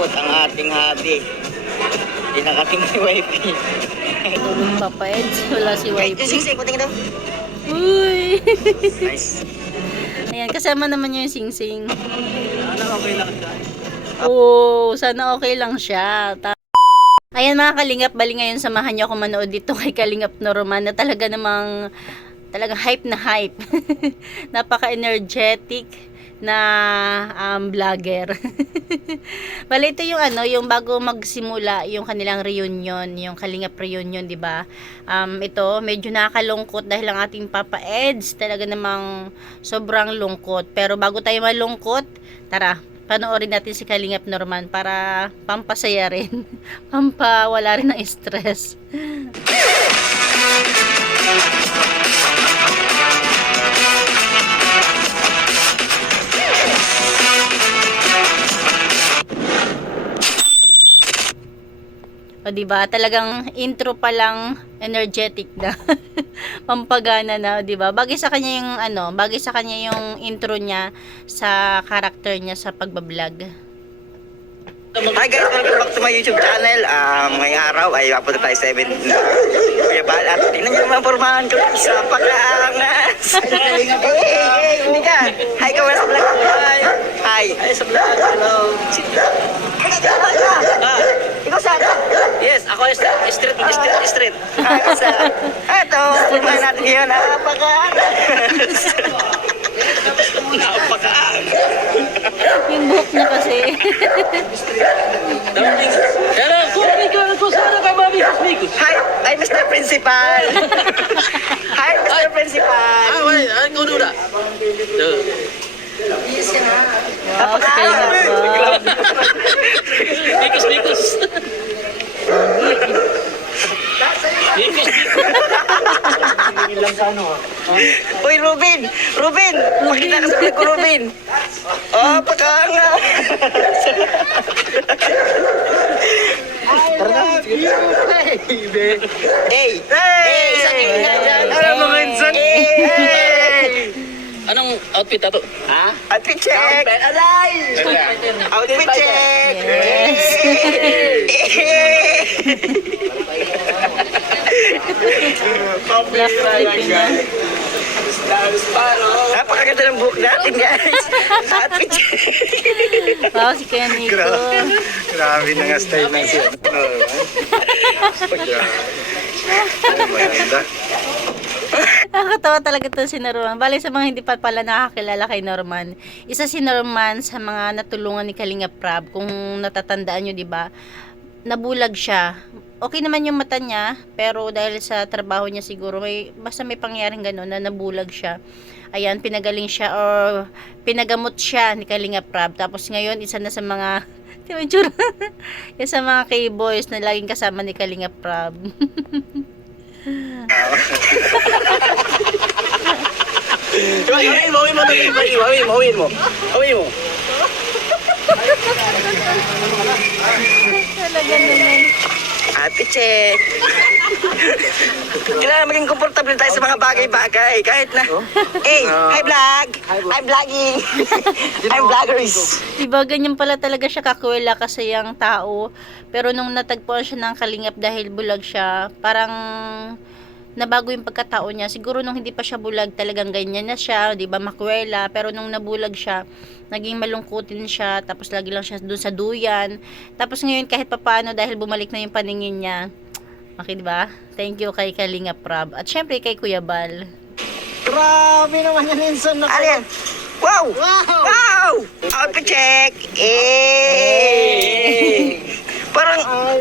malungkot ang ating hobby. Hindi nakating si wifey. Tulong pa pa, Eds. Wala si Wait, yung YP. singsing, kunting daw. Uy! Nice. Ayan, kasama naman niya yung sing-sing. Sana okay lang siya. Oo, sana okay lang siya. Ta- Ayan mga kalingap, bali ngayon samahan niyo ako manood dito kay Kalingap Norman na talaga namang talagang hype na hype. Napaka-energetic na um, vlogger. bali ito yung ano, yung bago magsimula yung kanilang reunion, yung Kalingap reunion, 'di ba? Um, ito medyo nakakalungkot dahil ang ating Papa Eds talaga namang sobrang lungkot. Pero bago tayo malungkot, tara, panoorin natin si Kalingap Norman para pampasaya rin. Pampawala rin ng stress. O di ba? Talagang intro pa lang energetic na. Pampagana na, 'di ba? Bagay sa kanya yung ano, bagay sa kanya yung intro niya sa character niya sa pagbablog. Hi guys, welcome back to my YouTube channel. Um, ngayong araw ay apunta tayo sa event na Kuya Bal. At tingnan niyo naman pormahan ko sa pagkaangas. hey, hey, ka. Hi ka, wala sa vlog. Hi. Hi. Hi sa vlog. Hello. Ah, Ikaw saan? yes, ako is street, street, street. Ah, sa... Ito, pormahan natin ngayon. Napakaangas. Napakaangas. Yung buhok niya kasi. Pero, kung may ko, sana ka mamikos, mikos. Hi, hi Mr. Principal. Hi, Mr. Principal. Ah, wala, ang kunura. Ito. Wow, si Kalingap Bob. Mikos, mikos. Mikos, mikos. Uy, Ruben! Ruben! Pakita ka sa ko, Ruben! Oh, pagkanga! Hey! Hey! Isang ingat dyan! Ano mga insan? Hey! Outfit ato? Ha? Outfit check! Aray! Outfit check! Yes. Last na. Napakaganda ng buhok natin, guys! Outfit check! Wow, si Kuya Nico. Grabe na nga style ng siya. Maganda. Nakakatawa talaga to si Norman. Bali sa mga hindi pa pala nakakilala kay Norman. Isa si Norman sa mga natulungan ni Kalinga Prab. Kung natatandaan nyo, di ba? Nabulag siya. Okay naman yung mata niya, pero dahil sa trabaho niya siguro, may, basta may pangyaring gano'n na nabulag siya. Ayan, pinagaling siya or pinagamot siya ni Kalinga Prab. Tapos ngayon, isa na sa mga? Yung sa mga K-boys na laging kasama ni Kalinga Prab. Mo, hawin mo, hawin mo, hawin mo, hawin mo. Hawin mo. Talaga naman. Outfit check! Kailangan maging komportable tayo sa mga bagay-bagay. Kahit na, hey, hi vlog! I'm vlogging! I'm vloggers! Diba, ganyan pala talaga siya kakuwela kasi yung tao. Pero nung natagpuan siya ng kalingap dahil bulag siya, parang nabago yung pagkatao niya. Siguro nung hindi pa siya bulag, talagang ganyan na siya, 'di ba, makuwela. Pero nung nabulag siya, naging malungkutin siya, tapos lagi lang siya doon sa duyan. Tapos ngayon kahit papaano dahil bumalik na yung paningin niya. Okay, 'di ba? Thank you kay Kalinga Prab. At syempre kay Kuya Bal. Grabe naman yan insan na. Alin? Wow! Wow! Wow! Outfit check! Eh! Parang,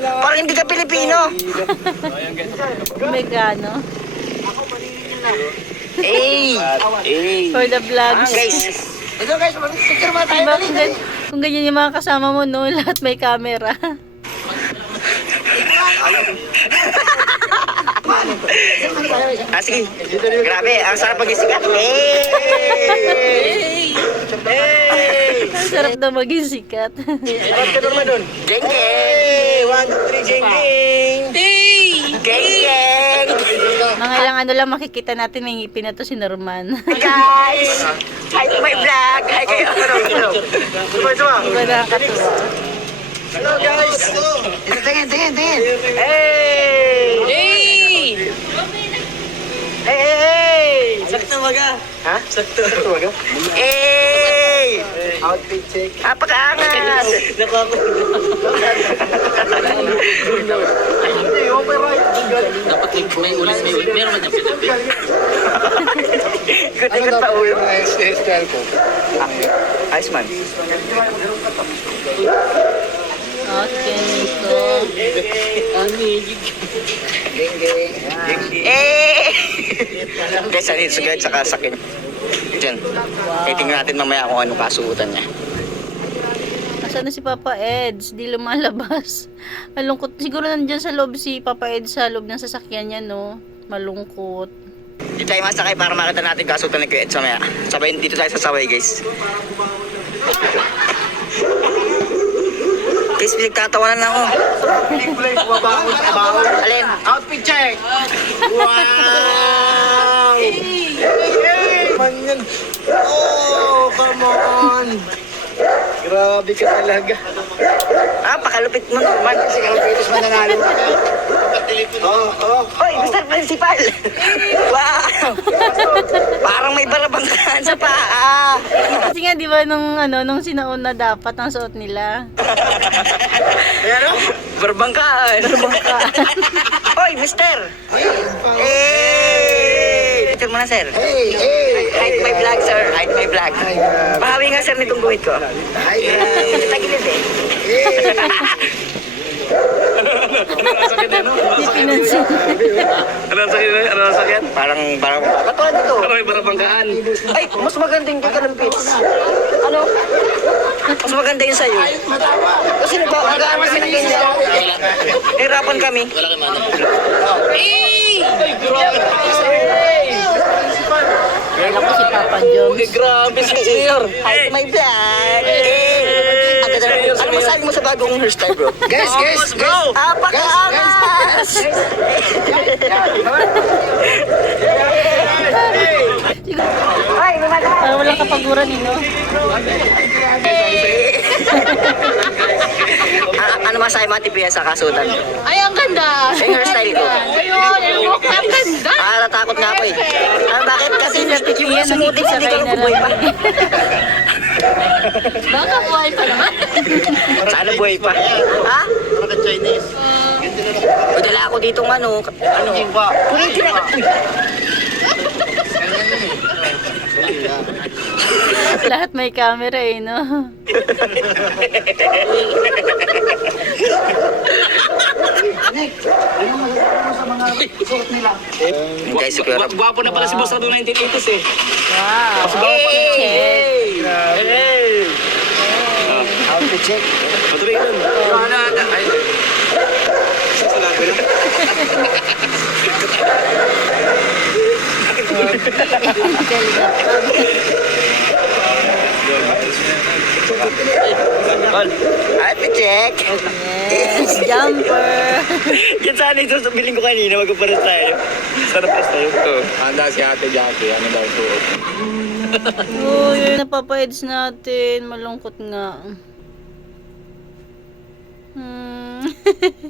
parang hindi ka Pilipino. Megano. Eh! Eh! For the vlogs. Guys, Ito guys, picture mo tayo. Kung ganyan yung mga kasama mo, no? Lahat may camera. Ah sige. Grabe, ang sarap mag-isikat. Eh! Eh! Ang sarap na maging sikat. Harap ka naman doon. Geng geng! One, two, three, geng, geng. Geng geng! mga ilang ano lang makikita natin, may ngipin na to si Norman. Guys! Hi to my vlog! Hi kayo! Sabay, sabay. Diba nakakatuwa? Hello guys! Tingin, tingin, tingin. Hey! Hey! Hey, hey, hey! Sakto baga. Ha? Sakto. Sakto baga? Hey! Outfit check. Napakaangas! Nakako. Dapat may, may ulit, may ulit. Meron man yung Ikot-ikot pa ulo. hairstyle ko? Ayos man. Okay, Nico. Eh! Guys, ano yung sugat sa kasakit? Diyan. Titingnan natin mamaya kung ano kasuotan niya. Asan na si Papa Eds? Di lumalabas. Malungkot. Siguro nandyan sa loob si Papa Eds sa loob ng sasakyan niya, no? Malungkot. Dito tayo masakay para makita natin kasuotan ni Kuya Ed sa maya. Sabay, dito tayo sa saway, guys. Guys, pinagtatawanan na ako. Alin? Outfit check! Wow! Man yan. Oh, come on! Grabe ka talaga. Ah, pakalupit mo naman. Kasi kalpitos mananalo. Oh, oh. Hoy, Mr. Principal! wow! Parang may barabangkaan sa paa. Kasi nga, di ba, nung, ano, nung sinauna dapat ang suot nila. Ano? Barbangkaan. Barbangkaan. Hoy, mister! Hey! Picture mo na, sir. Hey, hey! Hide my vlog, sir. Hide my vlog. Pahawi nga, sir, nitong guhit ko. Grabe. Tagilid eh. Hindi pinansin. Ano ang sakit? Ano ang sakit? Parang, parang, katuwa dito. Ano may barabanggaan? Ay, mas maganda yung kay Kalumpits. Ano? Mas maganda yung sa'yo. Kasi nagba, nag-aaral kami ng ganyan. Hirapan kami. Kailan ko si Papa Jones. Grabe si Sir! Hi to my vlog. Eh, Ang. Ano masabi mo sa bagong hairstyle, bro? Guys, guys, Bro! Apakaangas! Ay, mamata! Parang walang kapaguran, eh, no? Ah, ano masabi mo, Pia, sa kasutan? Ay, ang ganda! Yung hairstyle ko. Ayun, ang ganda! Ah, natakot nga ako eh. Kasi Yan, sumuti, hindi ko nakikisakay na lang. Baka buhay pa naman. Sana buhay pa. Ha? Chinese. Padala ako dito ng ano, ano, puritin na. Lahat may camera, eh, no? Guys, si Kuya Rob. Gwapo na pala si Boss Rado 1980s eh. Wow. Hey! Hey! Outfit check. Patuloy ka dun. Ano ata? Ay. Sa lago na. Ate check. Yes, jumper. Yan sana ito biling ko kanina, magkaparas tayo. Sana paras tayo. Oo. Handa si Ate Jackie. Ano daw suot? Uy, yun napapa-eds natin. Malungkot nga. Hmm.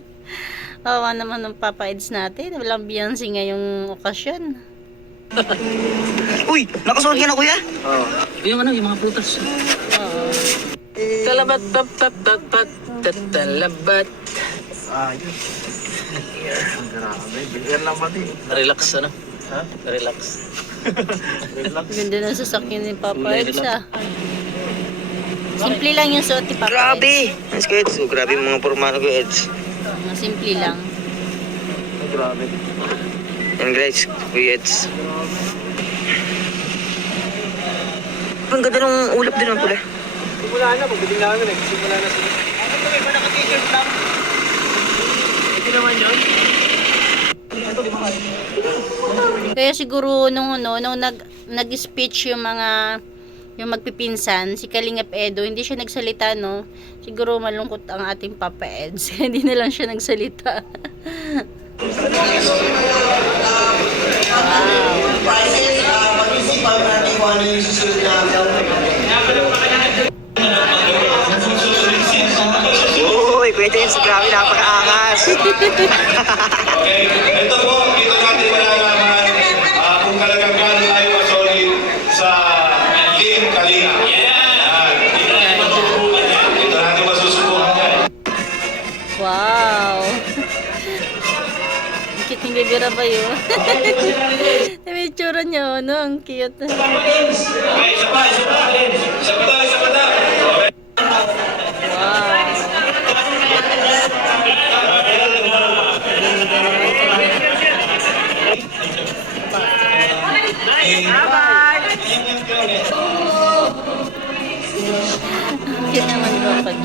Kawa naman ng papa-eds natin. Walang Beyonce ngayong okasyon. Uy, nakasuot ka na kuya? Yung ano, yung mga prutas. Talabat, tap, tap, tap, tap, tap, talabat. Ang grabe. Bigyan lang pati. Relax, ano? Ha? Relax. Ganda ng sasakyan ni Papa Eds ah. Simple lang yung suot ni Papa. Grabe. Mas kuya Eds, oh, grabe yung mga porma ng kuya Eds. Simple lang. Grabe. Yan guys, kuya Eds. Ang ganda ng ulap din ng pula. Simula na. Pagdating namin eh. Simula na sila. Kaya siguro nung ano, nung nag nag-speech yung mga yung magpipinsan, si Kalingap Edo, hindi siya nagsalita, no? Siguro malungkot ang ating Papa Eds. Hindi na lang siya nagsalita. Eds, grabe, napakaangas. Okay, ito po, Bibira ba yun? May itsura niya, no? Ang cute. Okay, isa pa, isa pa. Isa pa daw, isa pa daw. Okay. Wow! Cute naman pag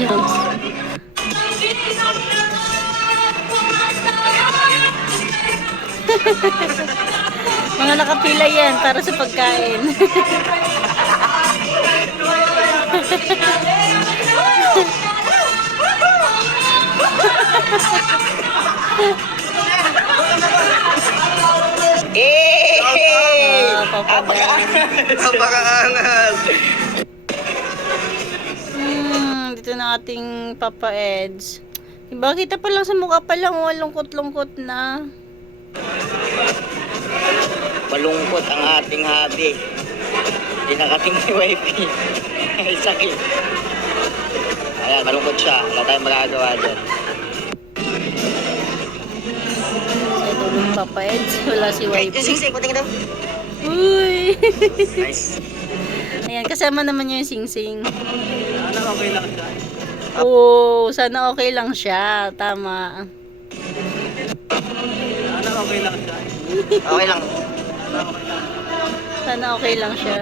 Mga nakapila yan para sa pagkain. Eh! Napakaangas. Hmm, dito na ating Papa Eds. Diba, kita pa lang sa mukha pa lang, oh, lungkot-lungkot na. Malungkot ang ating hobby. Pinakating ni wifey. Ay, sakit. Ayan, malungkot siya. Wala tayong magagawa dyan. Sa tulong Papa Eds, wala si Wifey. yung singsing, kunting daw. Uy! Nice. Ayan, kasama naman niya yung sing-sing. Sana okay lang siya. Oo, sana okay lang siya. Tama. Sana okay lang siya. Okay lang. Sana okay lang siya.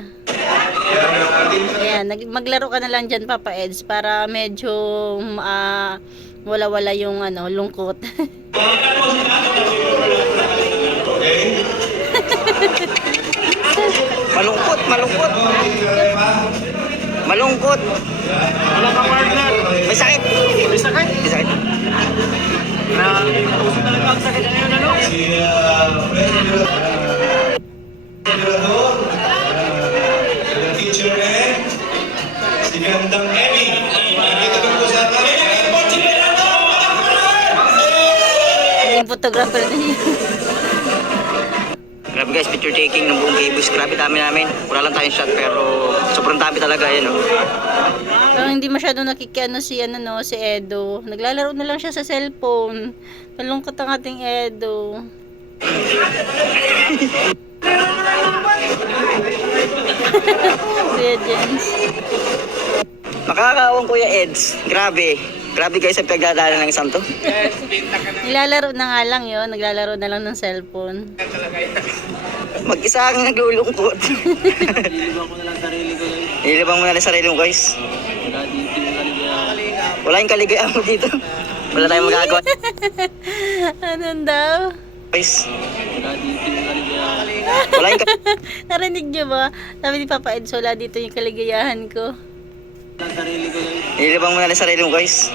Ayan, maglaro ka na lang dyan, Papa Eds, para medyo ah, wala-wala yung ano, lungkot. Malungkot, malungkot. Malungkot. Wala ka partner. May sakit. May sakit. May sakit. Na, talaga ang sakit ngayon, ano? Si uh, Mirador, uh, teacher Ed, si Gandang Emmy. Nandito din po sa atin. yung photographer niya. Grabe guys, picture taking ng buong Gabus. Grabe dami namin. Wala lang tayong shot pero sobrang dami talaga yan. Oh. Parang hindi masyado nakikiano si ano no, si Edo. Naglalaro na lang siya sa cellphone. Malungkot ang ating Edo. Kuya Jens. Nakakaawang Kuya Eds. Grabe. Grabe guys ang pagdadaanan ng isang to. Nilalaro na nga lang yon, naglalaro na lang ng cellphone. Mag-isa kang naglulungkot. Nilibang ko na lang sarili ko, guys. Nilibang mo na lang sarili mo guys. Wala dito yung kaligayahan. Wala yung kaligayahan mo dito. Wala tayong magagawa. Anong daw? Guys, Wala dito yung. Wala yung kaligayahan. Narinig niyo ba? Sabi ni Papa Eds, wala dito yung kaligayahan ko. Sarili ko, guys. Nilibang mo na lang sarili mo guys.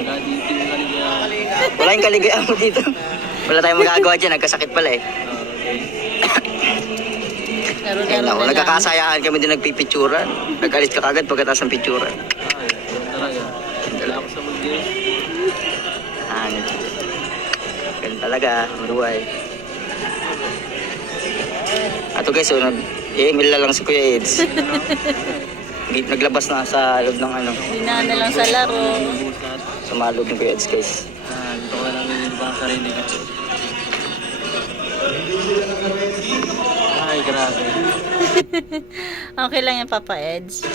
Wala dito yung kaligayahan. Wala yung kaligayahan mo dito. Wala tayong magagawa dyan. Nagkasakit pala eh. Ayun na ako, lang. nagkakasayahan kami din nagpipicturan. Nagalit ka kagad pagkatapos ng picturan. Ay, talaga. Wala ako sa mundo. Ah, ganun talaga, ang buhay. Ato guys, so, nag email na lang si Kuya Eds. Nag- Naglabas na sa loob ng ano, Hinaan na lang sa laro. Loob ng Kuya Eds guys. Ah, dito ko na lang nilibang ang sarili ko. Ay, grabe. Okay lang yan, Papa Eds.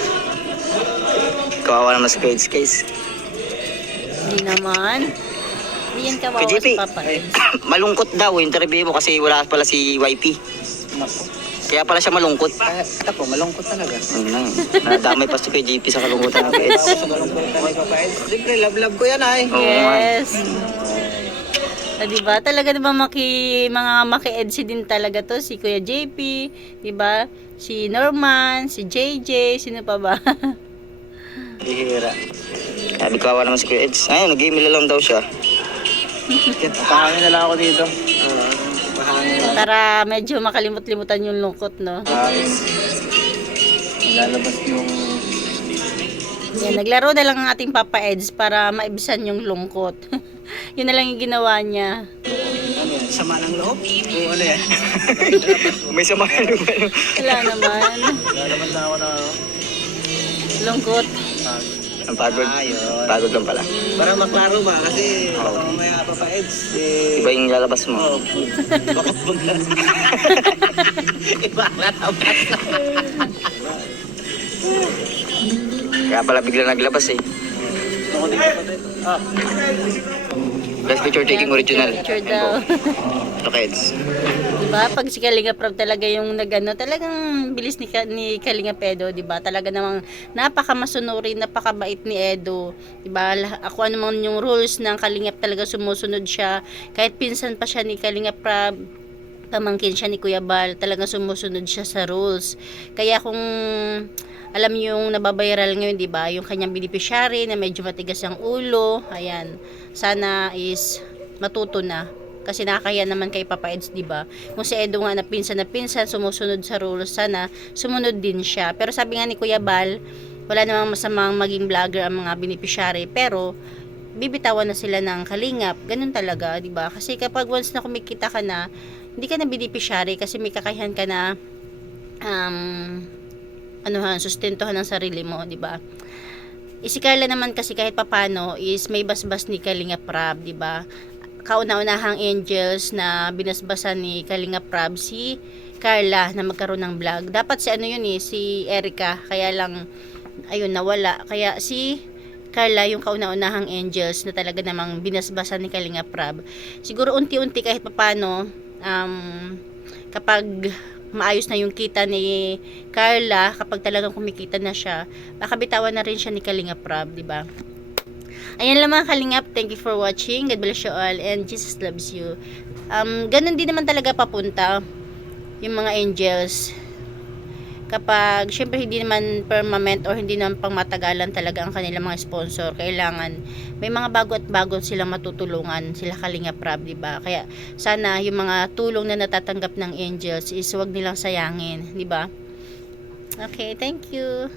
Kawawa naman si Kuya Eds guys. Hindi naman. Hindi yan kawawa JP, si Papa Eds. malungkot daw yung interview mo kasi wala pala si YP. Kaya pala siya malungkot. Ako, malungkot talaga. Yun. Nadamay pa si Kuya JP sa kalungkutan ng Eds. Siyempre, love-love ko yan ay. Oo. Yes. Ah, diba? Talaga diba maki, mga maki-EDC din talaga to. Si Kuya JP, diba? Si Norman, si JJ, sino pa ba? Bihira. Sabi kawawa naman si Kuya Eds. Ayun, nag-email na lang daw siya. Pahangin na lang ako dito. Para medyo makalimot-limutan yung lungkot, no? Lalabas yung Yan, naglaro na lang ang ating Papa Eds para maibisan yung lungkot. Yun na lang yung ginawa niya. Ano? Sama ng loob? O ano yan? May samahan yung ano. Wala naman. Lalaman na ako na ano. Lungkot. Ang pagod. Ah. Pagod lang pala. Para maklaro ba? Kasi Oo. Eds. Eh, Iba yung lalabas mo. Oh, baka bigla. Iba ang lalabas. Kaya pala bigla naglabas eh. Ah, Best picture taking original. Picture daw. Ito kids. Diba? Pag si Kalinga Prab talaga yung nagano, talagang bilis ni, ni Kalinga Pedo, diba? Talaga namang napaka-masunuri, napakabait ni Edo. Diba? Lah- Ako ano man yung rules ng Kalingap talaga sumusunod siya. Kahit pinsan pa siya ni Kalinga Prab, pamangkin siya ni Kuya Bal, talagang sumusunod siya sa rules. Kaya kung alam niyo yung nababiral ngayon, 'di ba? Yung kanyang beneficiary na medyo matigas ang ulo, ayan. Sana is matuto na kasi nakakaya naman kay Papa Eds, 'di ba? Kung si Edo nga na pinsan na pinsan sumusunod sa rules, sana sumunod din siya. Pero sabi nga ni Kuya Bal, wala namang masamang maging vlogger ang mga beneficiary, pero bibitawan na sila ng kalingap. Ganun talaga, 'di ba? Kasi kapag once na kumikita ka na, hindi ka na beneficiary kasi may kakayahan ka na um, ano han, sustentuhan ng sarili mo, 'di ba? Eh, si Carla naman kasi kahit papano is may basbas ni Kalinga Prab, 'di ba? Kauna-unahang angels na binasbasan ni Kalinga Prab si Carla na magkaroon ng vlog. Dapat si ano yun eh, si Erica, kaya lang ayun nawala. Kaya si Carla yung kauna-unahang angels na talaga namang binasbasan ni Kalinga Prab. Siguro unti-unti kahit papano um, kapag maayos na yung kita ni Carla, kapag talagang kumikita na siya, baka bitawan na rin siya ni Kalinga Prab, di ba? Ayan lang mga kalingap. Thank you for watching. God bless you all and Jesus loves you. Um, ganun din naman talaga papunta yung mga angels. Kapag, syempre hindi naman permanent or hindi naman pang matagalan talaga ang kanilang mga sponsor, kailangan may mga bago at bago silang matutulungan, sila Kalinga Prab, di ba? Kaya sana yung mga tulong na natatanggap ng angels is wag nilang sayangin, ba? Okay, thank you.